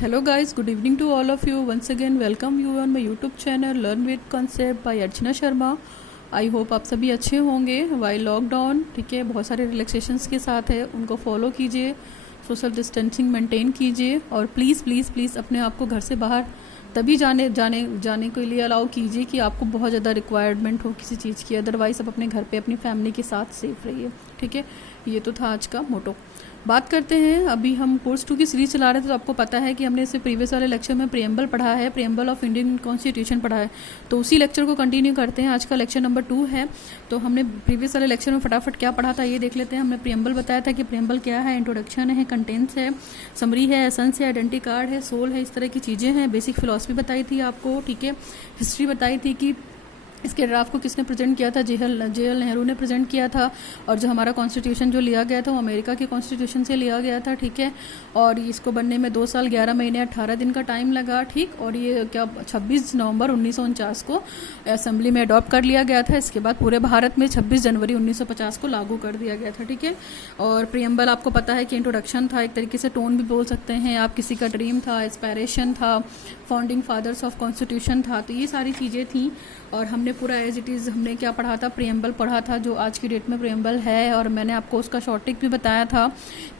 Hello guys, good evening to all of you. Once again welcome you on my YouTube channel Learn with Concept by Archana Sharma. I hope आप सभी अच्छे होंगे while lockdown. ठीक है, बहुत सारे रिलैक्सेशंस के साथ है, उनको फॉलो कीजिए, सोशल डिस्टेंसिंग मेंटेन कीजिए और प्लीज़ प्लीज़ प्लीज़ अपने आप को घर से बाहर तभी जाने के लिए अलाउ कीजिए कि आपको बहुत ज़्यादा रिक्वायरमेंट हो किसी चीज़ की. अदरवाइज़ आप अपने घर पे अपनी फैमिली के साथ सेफ रहिए. ठीक है, ये तो था आज का मोटो. बात करते हैं, अभी हम कोर्स 2 की सीरीज चला रहे थे, तो आपको पता है कि हमने इससे प्रीवियस वाले लेक्चर में प्रियम्बल पढ़ा है, प्रियम्बल ऑफ इंडियन कॉन्स्टिट्यूशन पढ़ा है. तो उसी लेक्चर को कंटिन्यू करते हैं. आज का लेक्चर नंबर 2 है. तो हमने प्रीवियस वाले लेक्चर में फटाफट क्या पढ़ा था ये देख लेते हैं. हमने प्रियम्बल बताया था कि प्रियम्बल क्या है, इंट्रोडक्शन है, कंटेंट्स है, समरी है, एसेंस है, आइडेंटिटी कार्ड है, सोल है, इस तरह की चीज़ें हैं. बेसिक फिलॉसफी बताई थी आपको. ठीक है, हिस्ट्री बताई थी कि इसके ड्राफ्ट को किसने प्रेजेंट किया था, जेएल नेहरू ने प्रेजेंट किया था. और जो हमारा कॉन्स्टिट्यूशन जो लिया गया था वो अमेरिका के कॉन्स्टिट्यूशन से लिया गया था. ठीक है, और इसको बनने में 2 साल 11 महीने 18 दिन का टाइम लगा. ठीक, और ये क्या 26 नवंबर 1949 को असेंबली में अडॉप्ट कर लिया गया था. इसके बाद पूरे भारत में 26 जनवरी 1950 को लागू कर दिया गया था. ठीक है, और प्रियम्बल आपको पता है कि इंट्रोडक्शन था, एक तरीके से टोन भी बोल सकते हैं आप, किसी का ड्रीम था, एस्पायरेशन था, फाउंडिंग फादर्स ऑफ कॉन्स्टिट्यूशन था. तो ये सारी चीज़ें थी और हमने पूरा एज इट इज़ हमने क्या पढ़ा था, प्रियम्बल पढ़ा था, जो आज की डेट में प्रियम्बल है. और मैंने आपको उसका शॉर्ट टिक भी बताया था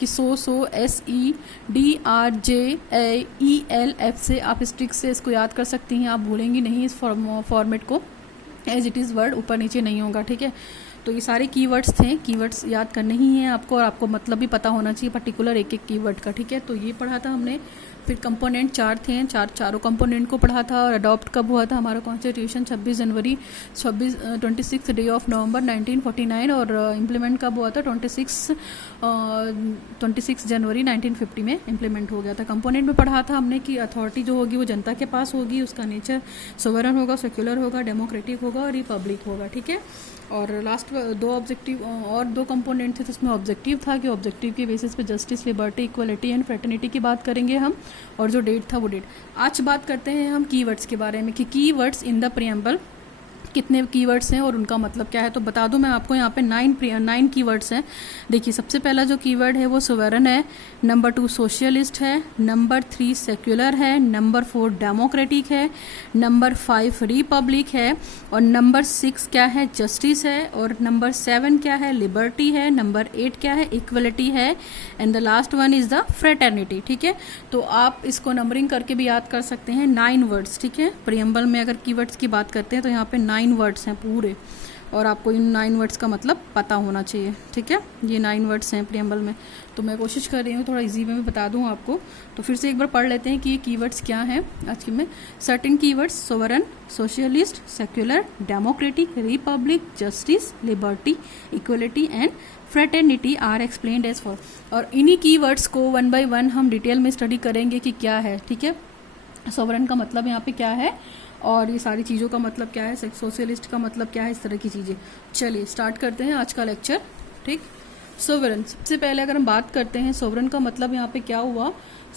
कि SEDRJELF से आप इस ट्रिक से इसको याद कर सकती हैं. आप भूलेंगी नहीं इस फॉर्मेट को. एज इट इज़ वर्ड ऊपर नीचे नहीं होगा. ठीक है, तो ये सारे कीवर्ड्स थे, कीवर्ड्स याद करने ही हैं आपको और आपको मतलब भी पता होना चाहिए पर्टिकुलर एक एक कीवर्ड का. ठीक है, तो ये पढ़ा था हमने. फिर कंपोनेंट 4 थे, चारों कंपोनेंट को पढ़ा था. और अडॉप्ट कब हुआ था हमारा कॉन्स्टिट्यूशन, 26 डे ऑफ नवंबर 1949. और इम्प्लीमेंट कब हुआ था, 26 जनवरी 1950 में इम्प्लीमेंट हो गया था. कंपोनेंट में पढ़ा था हमने कि अथॉरिटी जो होगी वो जनता के पास होगी, उसका नेचर सोवरन होगा, सेक्युलर होगा, डेमोक्रेटिक होगा और रिपब्लिक होगा. ठीक है, और लास्ट 2 ऑब्जेक्टिव और 2 कंपोनेंट थे, तो उसमें ऑब्जेक्टिव था कि ऑब्जेक्टिव के बेसिस पे justice, liberty, equality and fraternity की बात करेंगे हम. और जो डेट था वो डेट. आज बात करते हैं हम कीवर्ड्स के बारे में कि कीवर्ड्स इन द प्रियम्बल कितने कीवर्ड्स हैं और उनका मतलब क्या है. तो बता दूं मैं आपको, यहाँ पे 9 कीवर्ड्स हैं. देखिए, सबसे पहला जो कीवर्ड है वो सोवरन है, नंबर 2 सोशलिस्ट है, नंबर 3 सेक्युलर है, नंबर 4 डेमोक्रेटिक है, नंबर 5 रिपब्लिक है, और नंबर 6 क्या है, जस्टिस है, और नंबर 7 क्या है, लिबर्टी है, नंबर 8 क्या है, इक्वलिटी है, and the last one is the fraternity. ठीक है, तो आप इसको नंबरिंग करके भी याद कर सकते हैं. 9 वर्ड्स. ठीक है, प्रियम्बल में अगर कीवर्ड्स की बात करते हैं तो यहाँ पे 9 वर्ड्स हैं पूरे, और आपको इन 9 वर्ड्स का मतलब पता होना चाहिए. ठीक है, ये 9 वर्ड्स हैं प्रियम्बल में. तो मैं कोशिश कर रही हूँ थोड़ा इजी वे में बता दूँ आपको. तो फिर से एक बार पढ़ लेते हैं कि ये कीवर्ड्स क्या हैं आज की में. Certain keywords, sovereign, socialist, secular, democratic, republic, justice, liberty, equality and fraternity are explained as for. और इन्हीं कीवर्ड्स को 1 by 1 हम डिटेल में स्टडी करेंगे कि क्या है. ठीक है, सोवरन का मतलब यहाँ पे क्या है और ये सारी चीज़ों का मतलब क्या है, सोशलिस्ट का मतलब क्या है, इस तरह की चीज़ें. चलिए स्टार्ट करते हैं आज का लेक्चर. ठीक, सोवरन. सबसे पहले अगर हम बात करते हैं सोवरन का मतलब यहाँ पे क्या हुआ,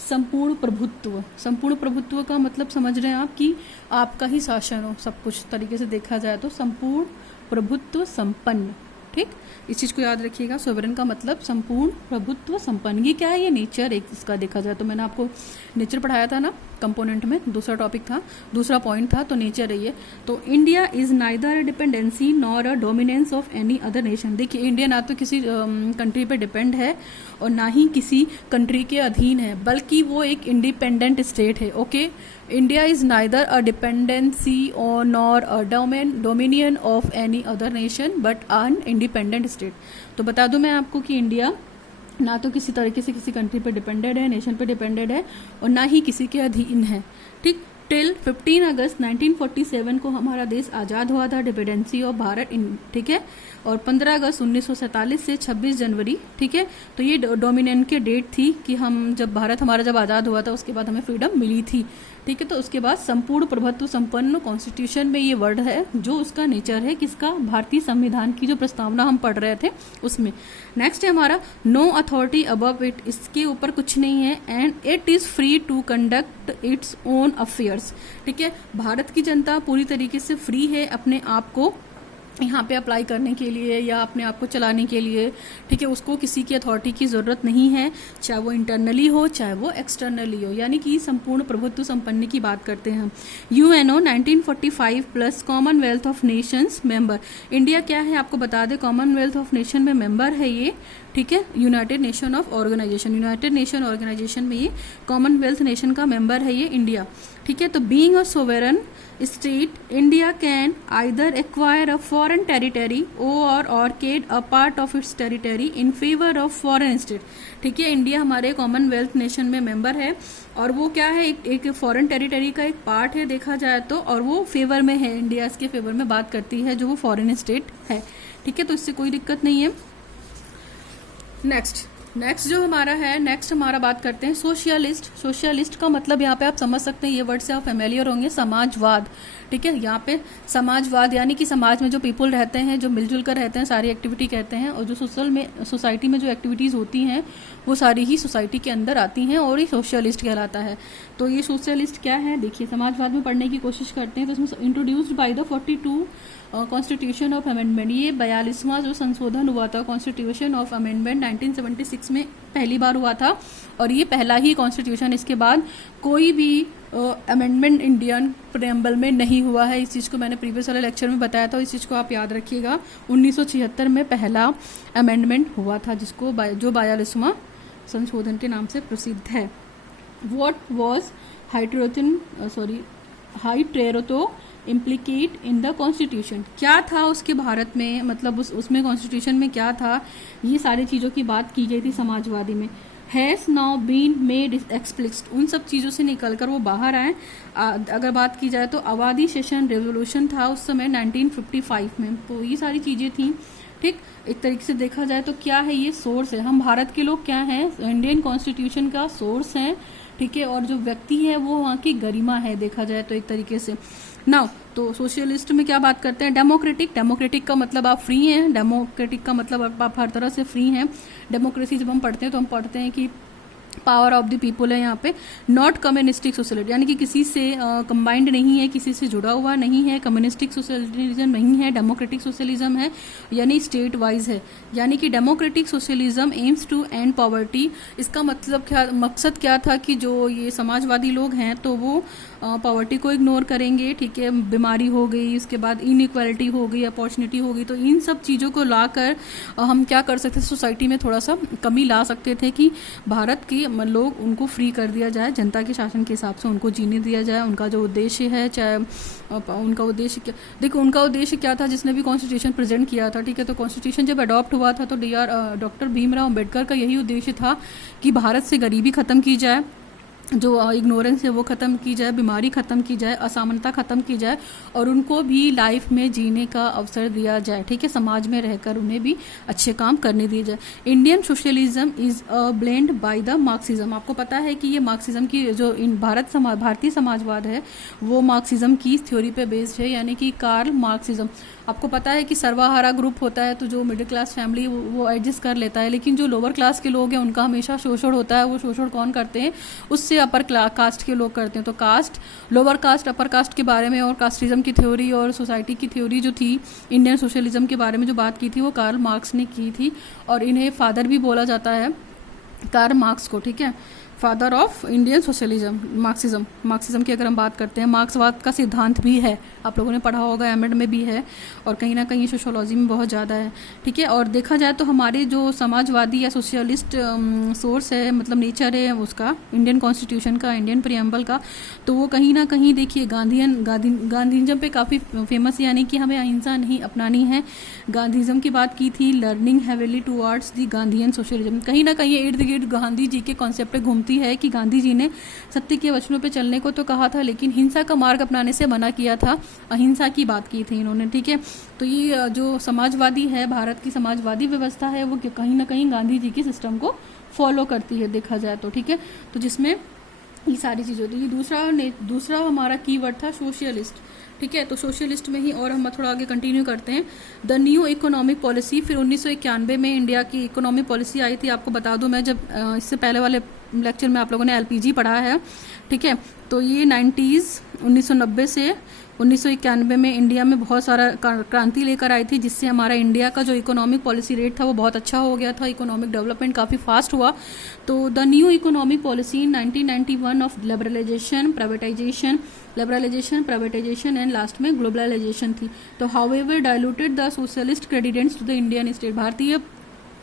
संपूर्ण प्रभुत्व. संपूर्ण प्रभुत्व का मतलब समझ रहे हैं आप कि आपका ही शासन हो सब कुछ तरीके से देखा जाए तो. संपूर्ण प्रभुत्व संपन्न. ठीक, इस चीज़ को याद रखिएगा. सोवरन का मतलब संपूर्ण प्रभुत्व संपन्न. ये क्या है, ये नेचर एक इसका देखा जाए तो. मैंने आपको नेचर पढ़ाया था ना कंपोनेंट में, दूसरा टॉपिक था, दूसरा पॉइंट था, तो नेचर है ये. तो India is neither dependency nor a dominance of any other nation. देखिए, इंडिया ना तो किसी कंट्री पे डिपेंड है और ना ही किसी कंट्री के अधीन है, बल्कि वो एक इंडिपेंडेंट स्टेट है. Okay, India is neither a dependency और nor a dominion of any other nation but an independent state. तो बता दूं मैं आपको कि इंडिया ना तो किसी तरीके से किसी कंट्री पे डिपेंडेड है, नेशन पे डिपेंडेड है, और ना ही किसी के अधीन है. ठीक, टिल 15 अगस्त 1947 को हमारा देश आज़ाद हुआ था, डिपेंडेंसी ऑफ भारत. ठीक है, और 15 अगस्त 1947 से 26 जनवरी. ठीक है, तो ये डोमिनेंट की डेट थी कि हम जब भारत हमारा जब आज़ाद हुआ था उसके बाद हमें फ्रीडम मिली थी. ठीक है, तो उसके बाद संपूर्ण प्रभुत्व संपन्न कॉन्स्टिट्यूशन में ये वर्ड है जो उसका नेचर है किसका, भारतीय संविधान की जो प्रस्तावना हम पढ़ रहे थे उसमें. नेक्स्ट है हमारा नो अथॉरिटी अबव इट. इसके ऊपर कुछ नहीं है. And it is free to conduct its own affairs. ठीक है, भारत की जनता पूरी तरीके से फ्री है अपने आप को यहाँ पे अप्लाई करने के लिए या अपने आप को चलाने के लिए, ठीक है, उसको किसी की अथॉरिटी की ज़रूरत नहीं है, चाहे वो इंटरनली हो चाहे वो एक्सटर्नली हो, यानी कि संपूर्ण प्रभुत्व संपन्न की बात करते हैं हम। UNO 1945 plus Commonwealth of Nations member. India क्या है आपको बता दें, कॉमनवेल्थ ऑफ नेशन में मेंबर है ये, ठीक है, United Nation of Organization, United Nation Organization में ये कॉमनवेल्थ नेशन का मेंबर है ये इंडिया, ठीक है। तो being a sovereign state, India can either acquire a foreign territory or cede a part of its territory in favor of foreign state, ठीक है। इंडिया हमारे कॉमनवेल्थ नेशन में मेंबर है और वो क्या है, एक फॉरेन टेरिटरी का एक पार्ट है देखा जाए तो, और वो फेवर में है, इंडिया इसके फेवर में बात करती है जो वो फॉरेन स्टेट है, ठीक है। तो इससे कोई दिक्कत नहीं है। नेक्स्ट जो हमारा है, नेक्स्ट हमारा बात करते हैं सोशलिस्ट। सोशलिस्ट का मतलब यहाँ पे आप समझ सकते हैं, ये वर्ड से आप फेमिलियर होंगे, समाजवाद, ठीक है। यहाँ पे समाजवाद यानी कि समाज में जो पीपल रहते हैं, जो मिलजुल कर रहते हैं, सारी एक्टिविटी कहते हैं, और जो सोसाइटी में जो एक्टिविटीज़ होती हैं वो सारी ही सोसाइटी के अंदर आती हैं और ये सोशलिस्ट कहलाता है। तो ये सोशलिस्ट क्या है, देखिए समाजवाद में पढ़ने की कोशिश करते हैं। तो इसमें introduced by the 42 constitution of amendment, ये 42वां जो संशोधन हुआ था कॉन्स्टिट्यूशन ऑफ अमेंडमेंट 1976 में पहली बार हुआ था, और ये पहला ही कॉन्स्टिट्यूशन, इसके बाद कोई भी अमेंडमेंट इंडियन प्रेम्बल में नहीं हुआ है। इस चीज़ को मैंने प्रीवियस वाले लेक्चर में बताया था, इस चीज़ को आप याद रखिएगा। 1976 में पहला अमेंडमेंट हुआ था जिसको जो 42वां संशोधन के नाम से प्रसिद्ध है। What was hitherto implicit in the constitution, क्या था उसके भारत में, मतलब उसमें कॉन्स्टिट्यूशन में क्या था, ये सारी चीज़ों की बात की गई थी समाजवादी में। Has now been made explicit, उन सब चीज़ों से निकलकर वो बाहर आए। अगर बात की जाए तो आबादी सेशन रेवोल्यूशन था उस समय 1955 में, तो ये सारी चीज़ें थी, ठीक। एक तरीके से देखा जाए तो क्या है, ये सोर्स है, हम भारत के लोग क्या हैं, इंडियन कॉन्स्टिट्यूशन का सोर्स हैं, ठीक है। और जो व्यक्ति है वो वहाँ की गरिमा है देखा जाए तो एक तरीके से। नाउ तो सोशलिस्ट में क्या बात करते हैं, डेमोक्रेटिक का मतलब आप फ्री हैं, डेमोक्रेटिक का मतलब आप हर तरह से फ्री हैं। डेमोक्रेसी जब हम पढ़ते हैं तो हम पढ़ते हैं कि पावर ऑफ द पीपल है यहाँ पे। नॉट कम्युनिस्टिक सोशलिज्म, यानी कि किसी से कंबाइंड नहीं है, किसी से जुड़ा हुआ नहीं है। कम्युनिस्टिक सोशलिज्म नहीं है, डेमोक्रेटिक सोशलिज्म है, यानी स्टेट वाइज है। यानी कि democratic socialism aims to end poverty, इसका मतलब क्या, मकसद क्या था कि जो ये समाजवादी लोग हैं तो वो पॉवर्टी को इग्नोर करेंगे, ठीक है। बीमारी हो गई, उसके बाद इनइक्वालिटी हो गई, अपॉर्चुनिटी हो गई, तो इन सब चीज़ों को लाकर हम क्या कर सकते थे, सोसाइटी में थोड़ा सा कमी ला सकते थे कि भारत के लोग उनको फ्री कर दिया जाए, जनता के शासन के हिसाब से उनको जीने दिया जाए। उनका जो उद्देश्य है, चाहे उनका उद्देश्य क्या, देखो उनका उद्देश्य क्या था जिसने भी कॉन्स्टिट्यूशन प्रेजेंट किया था, ठीक है। तो कॉन्स्टिट्यूशन जब अडॉप्ट हुआ था तो डॉक्टर भीमराव अम्बेडकर का यही उद्देश्य था कि भारत से गरीबी खत्म की जाए, जो इग्नोरेंस है वो ख़त्म की जाए, बीमारी ख़त्म की जाए, असमानता ख़त्म की जाए, और उनको भी लाइफ में जीने का अवसर दिया जाए, ठीक है। समाज में रहकर उन्हें भी अच्छे काम करने दिए जाए। Indian socialism is a blend by the Marxism, आपको पता है कि ये मार्क्सिज्म की जो भारतीय समाजवाद है वो मार्क्सिज्म की थ्योरी पे बेस्ड है, यानी कि कार्ल मार्क्सिज्म। आपको पता है कि सर्वाहारा ग्रुप होता है तो जो मिडिल क्लास फैमिली वो एडजस्ट कर लेता है, लेकिन जो लोअर क्लास के लोग हैं उनका हमेशा शोषण होता है। वो शोषण कौन करते हैं, उससे अपर कास्ट के लोग करते हैं। तो caste, lower caste, upper caste के बारे में और कास्टिज्म की थ्योरी और सोसाइटी की थ्योरी जो थी, इंडियन सोशलिज्म के बारे में जो बात की थी वो कार्ल मार्क्स ने की थी, और इन्हें फादर भी बोला जाता है कार्ल मार्क्स को, ठीक है, father of Indian socialism. Marxism की अगर हम बात करते हैं, मार्क्सवाद का सिद्धांत भी है, आप लोगों ने पढ़ा होगा, एमएड में भी है, और कहीं ना कहीं सोशोलॉजी में बहुत ज़्यादा है, ठीक है। और देखा जाए तो हमारे जो समाजवादी या सोशलिस्ट सोर्स है, मतलब नेचर है उसका, इंडियन कॉन्स्टिट्यूशन का, इंडियन प्रियम्बल का, तो वो कहीं ना कहीं देखिए गांधीज़म पे काफ़ी फेमस, यानी कि हमें अहिंसा नहीं अपनानी है। गांधीज़म की बात की थी, लर्निंग हेविली टुवार्ड्स दी गांधीयन सोशलिज्म, कहीं ना कहीं इर्द गिर्द गांधी जी के कॉन्सेप्ट पे घूमती है कि गांधी जी ने सत्य के वचनों पे चलने को तो कहा था, लेकिन हिंसा का मार्ग अपनाने से मना किया था, अहिंसा की बात की थी इन्होंने, ठीक है। तो ये जो समाजवादी है, भारत की समाजवादी व्यवस्था है, वो कहीं ना कहीं गांधी जी के सिस्टम को फॉलो करती है देखा जाए तो, ठीक है। तो जिसमें ये सारी चीज़ें होती है। दूसरा हमारा कीवर्ड था सोशलिस्ट, ठीक है। तो सोशलिस्ट में ही और हम थोड़ा आगे कंटिन्यू करते हैं। द न्यू इकोनॉमिक पॉलिसी, फिर 1991 में इंडिया की इकोनॉमिक पॉलिसी आई थी। आपको बता दूं, मैं जब इससे पहले वाले लेक्चर में आप लोगों ने एलपीजी पढ़ा है, ठीक है। तो ये 1990 से 1991 में इंडिया में बहुत सारा क्रांति लेकर आई थी, जिससे हमारा इंडिया का जो इकोनॉमिक पॉलिसी रेट था वो बहुत अच्छा हो गया था, इकोनॉमिक डेवलपमेंट काफ़ी फास्ट हुआ। तो the new economic policy in 1991 of liberalisation, privatisation and last में ग्लोबलाइजेशन थी। तो however diluted the socialist credentials to the Indian state, भारतीय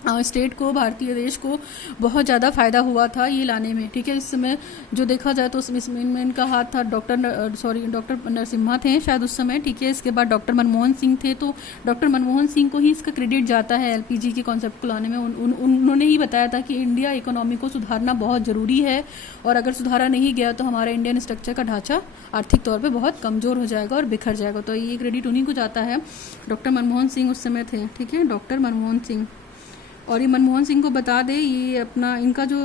स्टेट को, भारतीय देश को बहुत ज़्यादा फायदा हुआ था ये लाने में, ठीक है। इस समय जो देखा जाए तो इसमें इनका हाथ था डॉक्टर नरसिम्हा थे शायद उस समय, ठीक है। इसके बाद डॉक्टर मनमोहन सिंह थे, तो डॉक्टर मनमोहन सिंह को ही इसका क्रेडिट जाता है एलपीजी के कॉन्सेप्ट को लाने में। उन्होंने ही बताया था कि इंडिया इकोनॉमी को सुधारना बहुत ज़रूरी है, और अगर सुधारा नहीं गया तो हमारा इंडियन स्ट्रक्चर का ढांचा आर्थिक तौर पर बहुत कमज़ोर हो जाएगा और बिखर जाएगा। तो ये क्रेडिट उन्हीं को जाता है, डॉक्टर मनमोहन सिंह उस समय थे, ठीक है, डॉक्टर मनमोहन सिंह। और ये मनमोहन सिंह को बता दें, ये अपना इनका जो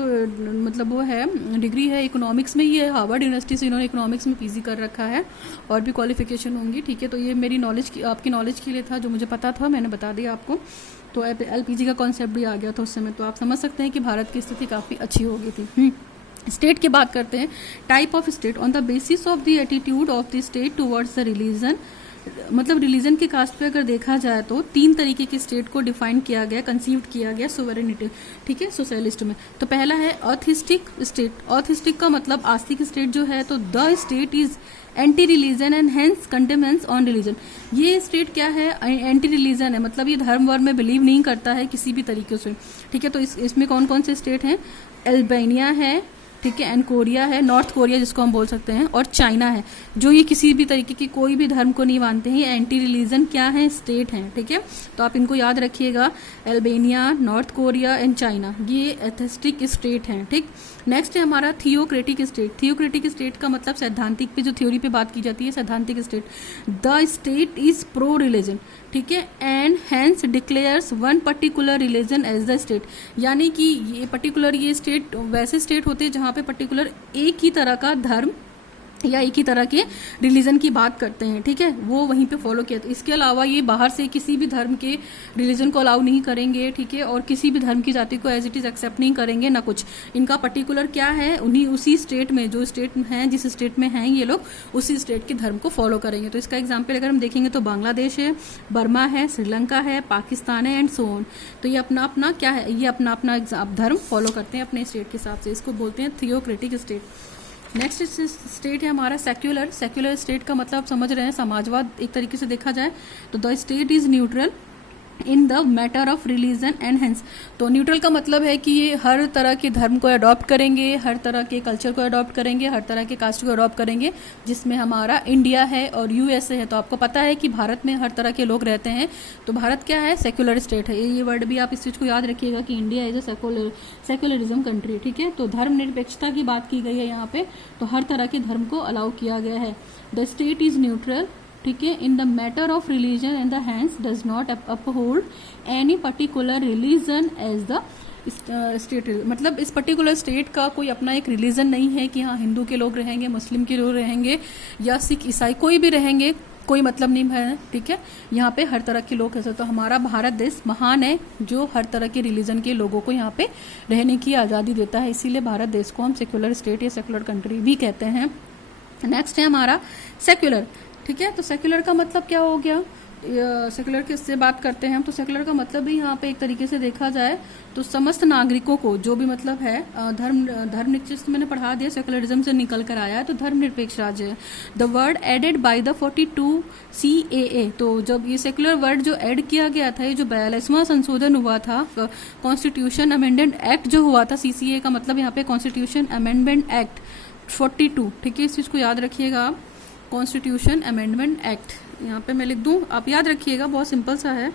मतलब वो है डिग्री है इकोनॉमिक्स में, ये हार्वर्ड यूनिवर्सिटी से इन्होंने इकोनॉमिक्स में पीजी कर रखा है, और भी क्वालिफिकेशन होंगी, ठीक है। तो ये मेरी नॉलेज की, आपकी नॉलेज के लिए था, जो मुझे पता था मैंने बता दिया आपको। तो एलपीजी का कॉन्सेप्ट भी आ गया था उस समय, तो आप समझ सकते हैं कि भारत की स्थिति काफ़ी अच्छी हो गई थी। स्टेट की बात करते हैं, type of state on the basis of the attitude of the state towards the religion, मतलब रिलीजन के कास्ट पे अगर देखा जाए तो 3 तरीके की स्टेट को डिफाइन किया गया, कंसीव्ड किया गया सोवरेनिटी, ठीक है, सोशलिस्ट में। तो पहला है ऑथिस्टिक स्टेट। ऑथिस्टिक का मतलब आस्तिक स्टेट जो है, तो the state is anti religion and hence condemns on religion. ये स्टेट क्या है, एंटी रिलीजन है, मतलब ये धर्म वर्म में बिलीव नहीं करता है किसी भी तरीके से, ठीक है। तो इसमें कौन कौन से स्टेट हैं, अल्बानिया है, ठीक है, एंड कोरिया है, नॉर्थ कोरिया जिसको हम बोल सकते हैं, और चाइना है, जो ये किसी भी तरीके की कोई भी धर्म को नहीं मानते हैं, एंटी रिलीजन क्या है, स्टेट हैं, ठीक है। तो आप इनको याद रखिएगा, Albania, north Korea and China, ये एथिस्टिक स्टेट हैं, ठीक। नेक्स्ट है हमारा थियोक्रेटिक स्टेट। थियोक्रेटिक स्टेट का मतलब सैद्धांतिक पे, जो थ्योरी पे बात की जाती है, सैद्धांतिक state. The state is pro religion, ठीक है, and hence declares one particular religion as the state. यानी कि ये पर्टिकुलर, ये स्टेट वैसे स्टेट होते हैं जहाँ पे पर्टिकुलर एक ही तरह का धर्म या एक ही तरह के रिलीजन की बात करते हैं, ठीक है, वो वहीं पे फॉलो किया। तो इसके अलावा ये बाहर से किसी भी धर्म के रिलीजन को अलाउ नहीं करेंगे, ठीक है, और किसी भी धर्म की जाति को एज इट इज एक्सेप्ट नहीं करेंगे, ना कुछ। इनका पर्टिकुलर क्या है, उन्हीं उसी स्टेट में, जो स्टेट हैं, जिस स्टेट में हैं ये लोग, उसी स्टेट के धर्म को फॉलो करेंगे। तो इसका एग्जाम्पल अगर हम देखेंगे तो बांग्लादेश है, बर्मा है, श्रीलंका है, पाकिस्तान है एंड सो ऑन। तो ये अपना अपना क्या है, ये अपना अपना धर्म फॉलो करते हैं अपने स्टेट के हिसाब से, इसको बोलते हैं थियोक्रेटिक स्टेट। नेक्स्ट स्टेट है हमारा सेक्युलर। सेक्युलर स्टेट का मतलब आप समझ रहे हैं, समाजवाद एक तरीके से देखा जाए तो the state is neutral in the matter of religion and hence. तो न्यूट्रल का मतलब है कि ये हर तरह के धर्म को अडॉप्ट करेंगे, हर तरह के कल्चर को अडॉप्ट करेंगे, हर तरह के कास्ट को अडॉप्ट करेंगे, जिसमें हमारा इंडिया है और यूएसए है। तो आपको पता है कि भारत में हर तरह के लोग रहते हैं, तो भारत क्या है, सेक्युलर स्टेट है। ये वर्ड भी आप इस चीज़ को याद रखिएगा कि India is a secularism country, ठीक है। तो धर्मनिरपेक्षता की बात की गई है यहाँ पे, तो हर तरह के धर्म को अलाउ किया गया है। द स्टेट इज न्यूट्रल, ठीक है, in the matter of religion and the hence does not uphold any particular religion as the state. मतलब इस पर्टिकुलर स्टेट का कोई अपना एक रिलीजन नहीं है कि हाँ हिंदू के लोग रहेंगे, मुस्लिम के लोग रहेंगे, या सिख ईसाई कोई भी रहेंगे, कोई मतलब नहीं है, ठीक है। यहाँ पे हर तरह के लोग हैं। तो हमारा भारत देश महान है, जो हर तरह के रिलीजन के लोगों को यहाँ पे रहने की आज़ादी देता है, इसीलिए भारत देश को हम सेक्युलर स्टेट या सेक्युलर कंट्री भी कहते हैं। नेक्स्ट है हमारा सेक्युलर, ठीक है। तो सेक्युलर का मतलब क्या हो गया, सेक्युलर किससे बात करते हैं हम, तो सेक्युलर का मतलब भी यहाँ पे एक तरीके से देखा जाए तो समस्त नागरिकों को, जो भी मतलब है धर्मनिरपेक्ष मैंने पढ़ा दिया, सेक्युलरिज्म से निकल कर आया है, तो धर्मनिरपेक्ष राज्य है। The word added by the 42 CAA। तो जब ये सेक्युलर वर्ड जो ऐड किया गया था, ये जो 42वां संशोधन हुआ था, कॉन्स्टिट्यूशन अमेंडमेंट एक्ट जो हुआ था, CCA का मतलब यहाँ पे कॉन्स्टिट्यूशन अमेंडमेंट एक्ट 42, ठीक है, इस चीज़ को याद रखिएगा आप, कॉन्स्टिट्यूशन अमेंडमेंट एक्ट। यहाँ पे मैं लिख दूँ, आप याद रखिएगा, बहुत सिंपल सा है,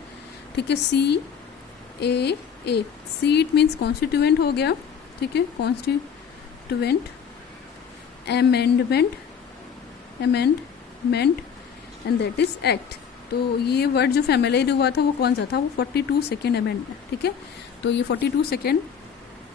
ठीक है। CAA, see it means constituent हो गया, ठीक है, constituent amendment and that is act. तो ये वर्ड जो फैमिलियर हुआ था वो कौन सा था, वो 42 सेकेंड अमेंडमेंट, ठीक है। तो ये 42 सेकेंड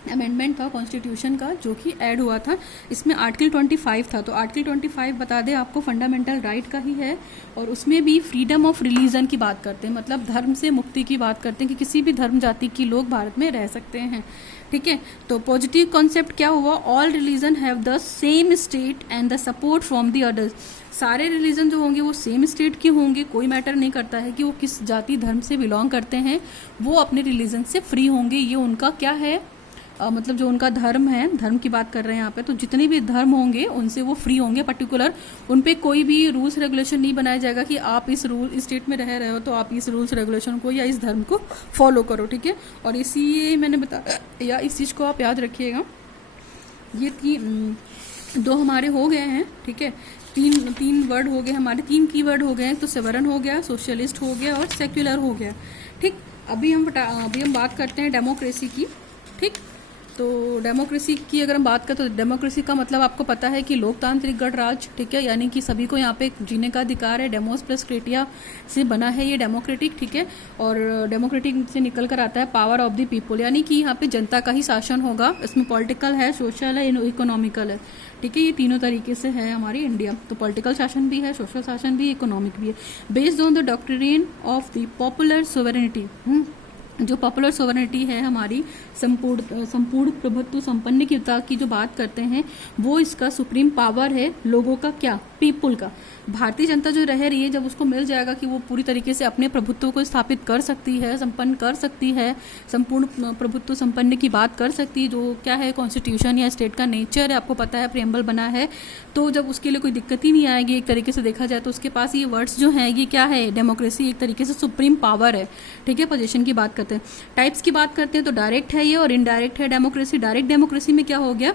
अमेंडमेंट था कॉन्स्टिट्यूशन का जो कि ऐड हुआ था। इसमें आर्टिकल 25 था, तो आर्टिकल 25 बता दें आपको फंडामेंटल राइट का ही है, और उसमें भी फ्रीडम ऑफ रिलीजन की बात करते हैं, मतलब धर्म से मुक्ति की बात करते हैं कि किसी भी धर्म जाति के लोग भारत में रह सकते हैं। ठीक है, तो पॉजिटिव कॉन्सेप्ट क्या हुआ, all religion have the same state and the support from the others. सारे रिलीजन जो होंगे वो सेम स्टेट के होंगे, कोई मैटर नहीं करता है कि वो किस जाति धर्म से बिलोंग करते हैं, वो अपने रिलीजन से फ्री होंगे। ये उनका क्या है, मतलब जो उनका धर्म है, धर्म की बात कर रहे हैं यहाँ पे, तो जितने भी धर्म होंगे उनसे वो फ्री होंगे। पर्टिकुलर उन पे कोई भी रूल्स रेगुलेशन नहीं बनाया जाएगा कि आप इस रूल स्टेट में रह रहे हो तो आप इस रूल्स रेगुलेशन को या इस धर्म को फॉलो करो। ठीक है, और इसी मैंने बताया, या इस चीज़ को आप याद रखिएगा। ये दो हमारे हो गए हैं। ठीक है, तीन वर्ड हो गए हमारे, 3 की वर्ड हो गए, तो सेवरन हो गया, सोशलिस्ट हो गया और सेक्युलर हो गया। ठीक, अभी हम बात करते हैं डेमोक्रेसी की। ठीक, तो डेमोक्रेसी की अगर हम बात करें तो डेमोक्रेसी का मतलब आपको पता है कि लोकतांत्रिक गणराज्य। ठीक है, यानी कि सभी को यहाँ पे जीने का अधिकार है। डेमोस प्लस क्रेटिया से बना है ये डेमोक्रेटिक। ठीक है, और डेमोक्रेटिक से निकल कर आता है पावर ऑफ द पीपल, यानी कि यहाँ पे जनता का ही शासन होगा। इसमें पॉलिटिकल है, सोशल है, इकोनॉमिकल है। ठीक है, ये तीनों तरीके से है हमारी इंडिया। तो पॉलिटिकल शासन भी है, सोशल शासन भी, इकोनॉमिक भी है। Based on the doctrine of the popular sovereignty. जो पॉपुलर सोवरेनिटी है हमारी, संपूर्ण प्रभुत्व संपन्नता की जो बात करते हैं, वो इसका सुप्रीम पावर है लोगों का, क्या, पीपुल का। भारतीय जनता जो रह रही है, जब उसको मिल जाएगा कि वो पूरी तरीके से अपने प्रभुत्व को स्थापित कर सकती है, संपन्न कर सकती है, संपूर्ण प्रभुत्व संपन्न की बात कर सकती है, जो क्या है कॉन्स्टिट्यूशन या स्टेट का नेचर है, आपको पता है प्रियम्बल बना है, तो जब उसके लिए कोई दिक्कत ही नहीं आएगी एक तरीके से देखा जाए तो उसके पास ये वर्ड्स जो हैं, ये क्या है, डेमोक्रेसी एक तरीके से सुप्रीम पावर है। ठीक है, पोजीशन की बात करते हैं। टाइप्स की बात करते हैं तो डायरेक्ट है ये और इनडायरेक्ट है डेमोक्रेसी। डायरेक्ट डेमोक्रेसी में क्या हो गया,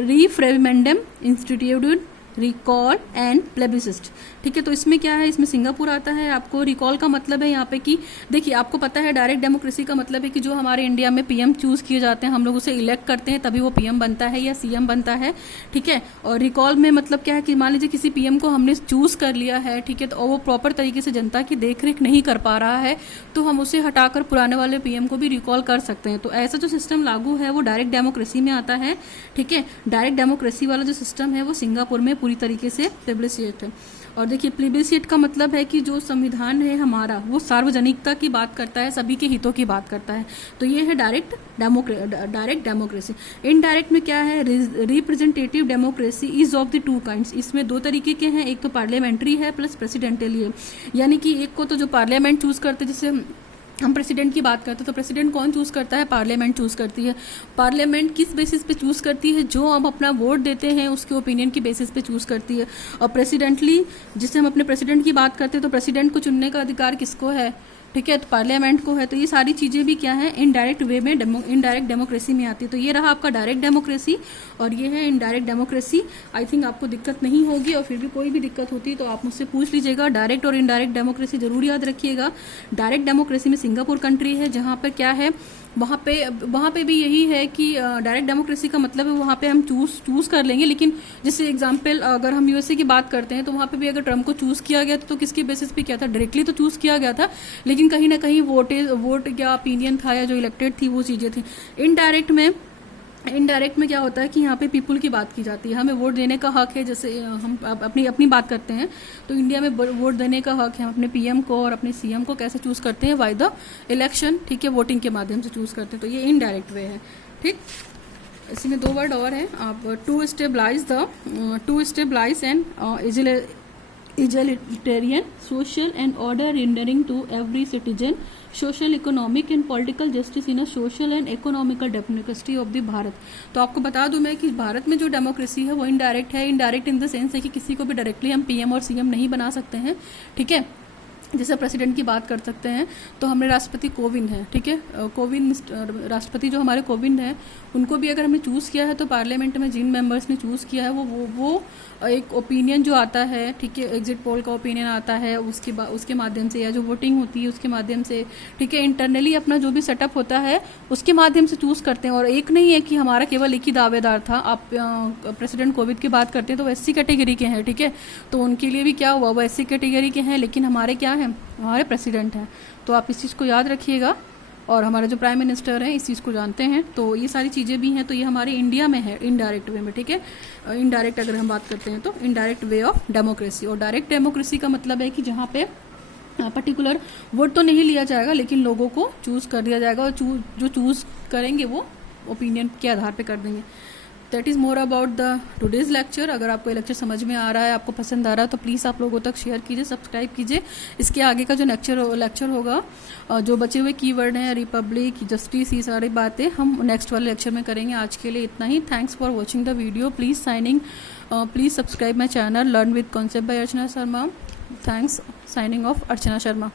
रीफ्रेमेंडम इंस्टीट्यूटेड रिकॉल एंड प्लेबिसिस्ट। ठीक है, तो इसमें क्या है, इसमें सिंगापुर आता है। आपको रिकॉल का मतलब है यहाँ पे कि देखिए आपको पता है डायरेक्ट डेमोक्रेसी का मतलब है कि जो हमारे इंडिया में पीएम चूज किए जाते हैं, हम लोग उसे इलेक्ट करते हैं तभी वो पीएम बनता है या सीएम बनता है। ठीक है, और रिकॉल में मतलब क्या है कि मान लीजिए किसी पीएम को हमने चूज कर लिया है, ठीक है, तो वो प्रॉपर तरीके से जनता की देखरेख नहीं कर पा रहा है, तो हम उसे हटाकर पुराने वाले पीएम को भी रिकॉल कर सकते हैं। तो ऐसा जो सिस्टम लागू है वो डायरेक्ट डेमोक्रेसी में आता है। ठीक है, डायरेक्ट डेमोक्रेसी वाला जो सिस्टम है वो सिंगापुर में पूरी तरीके से प्लेबिसिट है। और देखिए प्लेबिसिट का मतलब है कि जो संविधान है हमारा वो सार्वजनिकता की बात करता है, सभी के हितों की बात करता है। तो ये है डायरेक्ट डेमोक्रेसी। इनडायरेक्ट में क्या है, representative democracy is of the 2 kinds. इसमें 2 तरीके के हैं, एक तो पार्लियामेंट्री है प्लस प्रेसिडेंटल है। यानी कि एक को तो जो पार्लियामेंट चूज करते, जैसे हम प्रेसिडेंट की बात करते हैं तो प्रेसिडेंट कौन चूज करता है, पार्लियामेंट चूज करती है। पार्लियामेंट किस बेसिस पे चूज करती है, जो हम अपना वोट देते हैं उसके ओपिनियन की बेसिस पे चूज करती है। और प्रेसिडेंटली जिससे हम अपने प्रेसिडेंट की बात करते हैं तो प्रेसिडेंट को चुनने का अधिकार किसको है, ठीक है, तो पार्लियामेंट को है। तो ये सारी चीज़ें भी क्या है, इनडायरेक्ट वे में इनडायरेक्ट डेमोक्रेसी में आती है। तो ये रहा आपका डायरेक्ट डेमोक्रेसी और ये है इनडायरेक्ट डेमोक्रेसी। आई थिंक आपको दिक्कत नहीं होगी, और फिर भी कोई भी दिक्कत होती है तो आप मुझसे पूछ लीजिएगा। डायरेक्ट और इनडायरेक्ट डेमोक्रेसी जरूर याद रखिएगा। डायरेक्ट डेमोक्रेसी में सिंगापुर कंट्री है, जहाँ पर क्या है, वहाँ पे भी यही है कि डायरेक्ट डेमोक्रेसी का मतलब है वहाँ पे हम चूज कर लेंगे। लेकिन जैसे एग्जांपल अगर हम यूएसए की बात करते हैं तो वहाँ पे भी अगर ट्रम्प को चूज किया गया तो किसके बेसिस पे किया था, डायरेक्टली तो चूज किया गया था, लेकिन कहीं ना कहीं वोट या ओपिनियन था या जो इलेक्टेड थी वो चीजें थी। इनडायरेक्ट में क्या होता है कि यहाँ पे पीपुल की बात की जाती है, हमें वोट देने का हक है। जैसे हम अपनी बात करते हैं तो इंडिया में वोट देने का हक है, हम अपने पीएम को और अपने सीएम को कैसे चूज करते हैं, बाय द इलेक्शन, ठीक है, वोटिंग के माध्यम से चूज करते हैं। तो ये इनडायरेक्ट वे है। ठीक, इसमें 2 वर्ड और हैं, आप to stabilise and egalitarian social and order rendering to every citizen social economic and political justice in a social and economical democracy of the Bharat. तो आपको बता दूं मैं कि भारत में जो डेमोक्रेसी है वो इनडायरेक्ट है। इनडायरेक्ट इन द सेंस है कि किसी को भी डायरेक्टली हम पीएम और सीएम नहीं बना सकते हैं। ठीक है, जैसे प्रेसिडेंट की बात कर सकते हैं तो हमारे राष्ट्रपति कोविंद हैं, ठीक है, कोविंद राष्ट्रपति जो हमारे कोविंद हैं उनको भी अगर हमने चूज़ किया है तो पार्लियामेंट में जिन मेंबर्स ने चूज़ किया है वो एक ओपिनियन जो आता है, ठीक है, एग्जिट पोल का ओपिनियन आता है उसके माध्यम से, या जो वोटिंग होती है उसके माध्यम से, ठीक है, इंटरनली अपना जो भी सेटअप होता है उसके माध्यम से चूज़ करते हैं। और एक नहीं है कि हमारा केवल एक ही दावेदार था। आप प्रेसिडेंट कोविंद की बात करते हैं तो वो एससी कैटेगरी के हैं, ठीक है, तो उनके लिए भी क्या हुआ, वो एससी कैटेगरी के हैं, लेकिन हमारे क्या हैं, हमारे प्रेसिडेंट हैं। तो आप इस चीज़ को याद रखिएगा। और हमारे जो प्राइम मिनिस्टर हैं इस चीज़ को जानते हैं। तो ये सारी चीज़ें भी हैं। तो ये हमारे इंडिया में है इनडायरेक्ट वे में, ठीक है। इनडायरेक्ट अगर हम बात करते हैं तो इनडायरेक्ट वे ऑफ डेमोक्रेसी। और डायरेक्ट डेमोक्रेसी का मतलब है कि जहाँ पे पर्टिकुलर वोट तो नहीं लिया जाएगा, लेकिन लोगों को चूज़ कर दिया जाएगा, और जो चूज़ करेंगे वो ओपिनियन के आधार पे कर देंगे। That is more about the today's lecture. अगर आपको ये लेक्चर समझ में आ रहा है, आपको पसंद आ रहा है, तो प्लीज़ आप लोगों तक शेयर कीजिए, सब्सक्राइब कीजिए। इसके आगे का जो लेक्चर होगा, जो बचे हुए कीवर्ड हैं, रिपब्लिक, जस्टिस, ये सारी बातें हम नेक्स्ट वाले लेक्चर में करेंगे। आज के लिए इतना ही। Thanks for watching the video. Please subscribe my channel learn with concept by Archana Sharma. Thanks. Signing off, Archana Sharma.